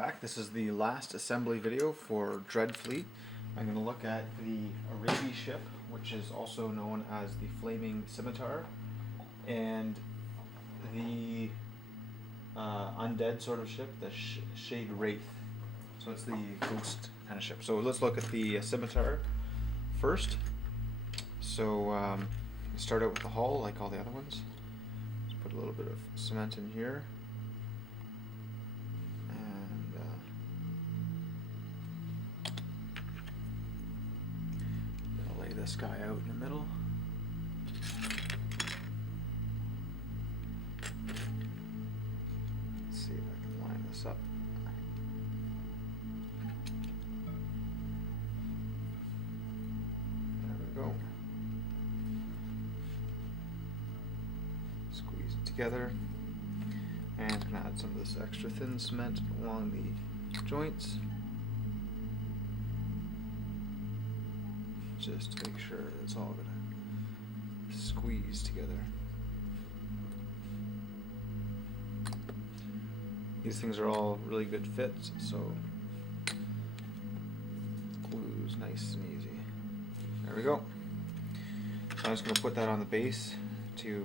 back. This is the last assembly video for Dreadfleet. I'm going to look at the Arabi ship, which is also known as the Flaming Scimitar, and the undead sort of ship, the Shadewraith. So it's the ghost kind of ship. So let's look at the Scimitar first. So start out with the hull like all the other ones. Just put a little bit of cement in here. This guy out in the middle. Let's see if I can line this up. There we go. Squeeze it together. And I'm going to add some of this extra thin cement along the joints, just to make sure that it's all going to squeeze together. These things are all really good fits, so glue's nice and easy. There we go. So I'm just going to put that on the base to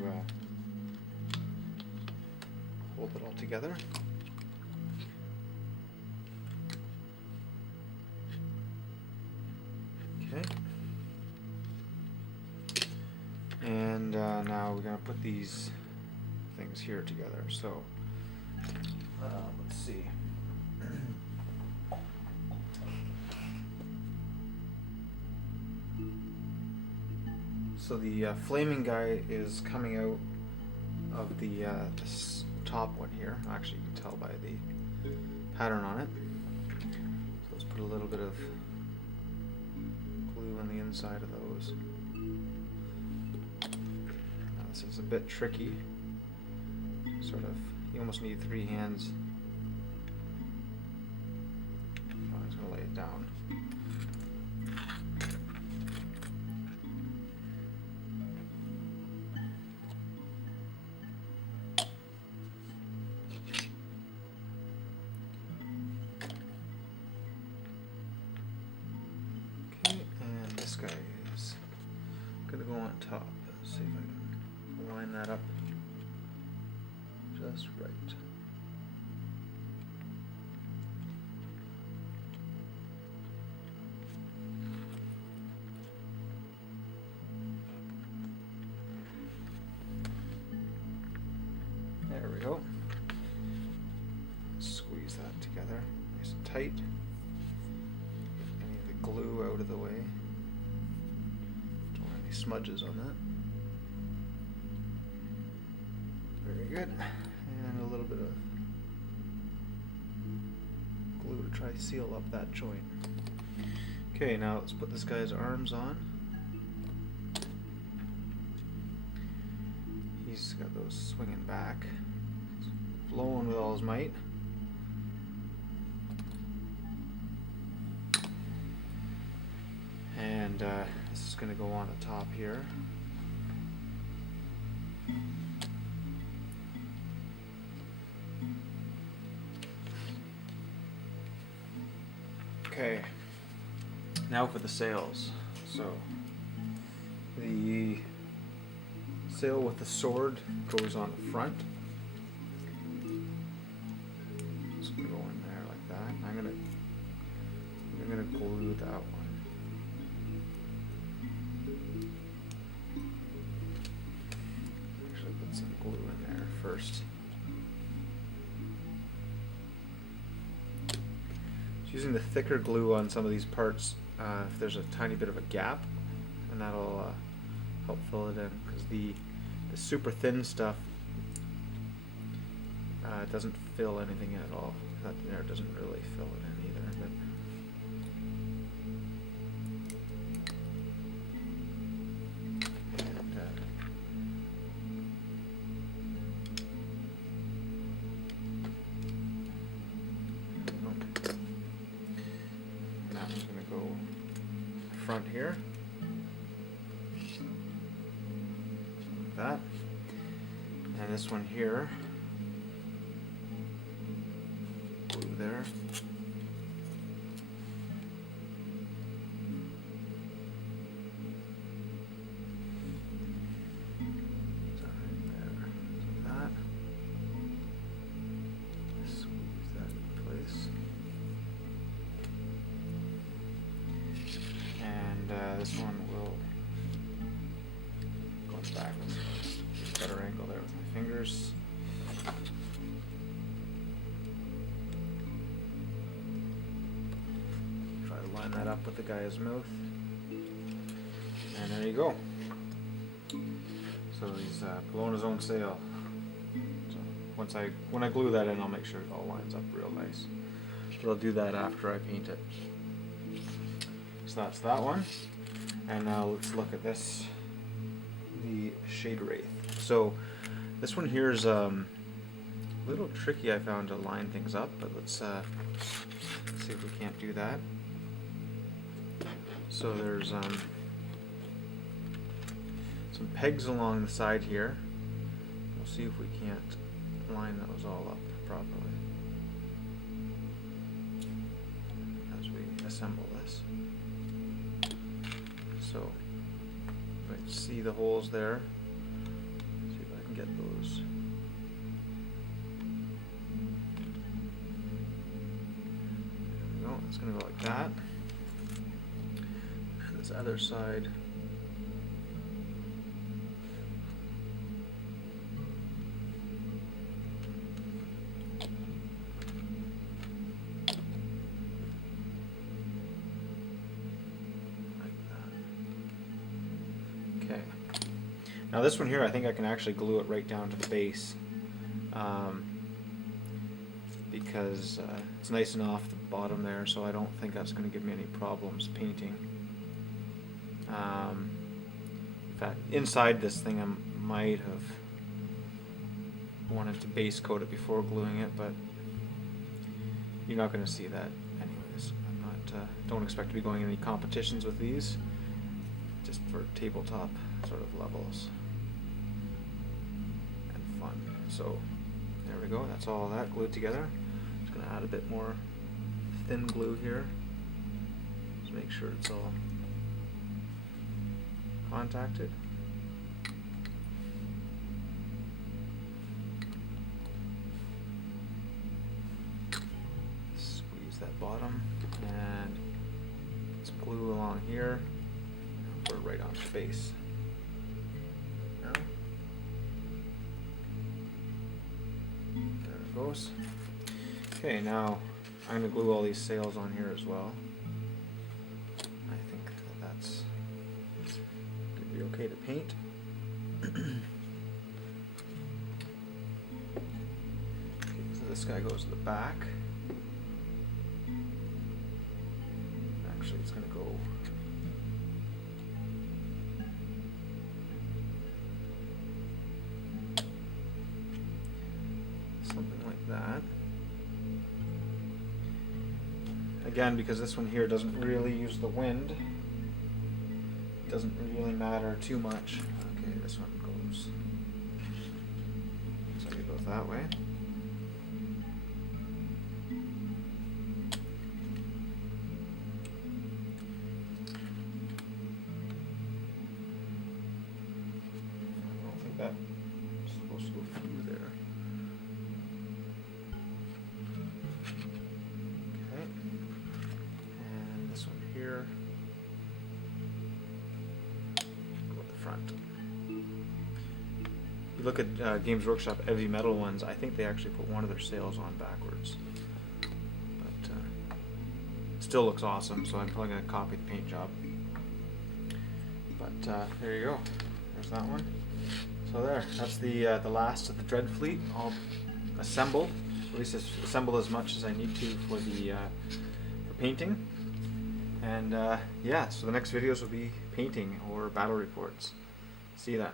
hold it all together. Okay. And now we're going to put these things here together. So let's see. So the flaming guy is coming out of the this top one here. Actually, you can tell by the pattern on it. So let's put a little bit of glue on the inside of those. This is a bit tricky, sort of, you almost need 3 hands. I'm just going to lay it down. Okay, and this guy is going to go on top. Let's see if I can line that up just right. There we go. Squeeze that together nice and tight. Get any of the glue out of the way. Don't want any smudges on that. Very good. And a little bit of glue to try to seal up that joint. Okay, now let's put this guy's arms on. He's got those swinging back. He's blowing with all his might. And this is going to go on the top here. Okay, now for the sails. So the sail with the sword goes on the front. It's gonna go in there like that. I'm gonna glue that one. Actually, put some glue in there first. Using the thicker glue on some of these parts, if there's a tiny bit of a gap, and that'll help fill it in, because the super thin stuff doesn't fill anything in at all. That there doesn't really fill it in either. But I'm just going to go front here, like that, and this one here, glue there, This one will go back. Let's get a better angle there with my fingers. Try to line that up with the guy's mouth. And there you go. So he's blowing his own sail. So when I glue that in, I'll make sure it all lines up real nice. But I'll do that after I paint it. So that's that one. And now let's look at this, the Shadewraith. So this one here is a little tricky, I found, to line things up, but let's see if we can't do that. So there's some pegs along the side here. We'll see if we can't line those all up properly as we assemble this. So, right, see the holes there. See if I can get those. There we go. It's going to go like that. And this other side. Okay. Now this one here, I think I can actually glue it right down to the base, because it's nice and off the bottom there, so I don't think that's going to give me any problems painting. In fact, inside this thing I might have wanted to base coat it before gluing it, but you're not going to see that anyways. I'm not, don't expect to be going in any competitions with these. Just for tabletop sort of levels and fun. So there we go, that's all that glued together. Just going to add a bit more thin glue here. Just make sure it's all contacted. Squeeze that bottom and some glue along here. Put it right on the base. Now, there it goes. Okay, now I'm going to glue all these sails on here as well. I think that's going to be okay to paint. Okay, so this guy goes to the back. Actually, it's going to go something like that. Again, because this one here doesn't really use the wind, it doesn't really matter too much. Okay, this one goes, so it goes that way. I don't think that's supposed to go through there. Okay, and this one here, go at the front. If you look at Games Workshop Heavy Metal ones, I think they actually put one of their sails on backwards. But still looks awesome, so I'm probably going to copy the paint job. But there you go. There's that one. So there, that's the last of the Dreadfleet, all assembled. At least assemble as much as I need to for the for painting. And yeah, so the next videos will be painting or battle reports. See you then.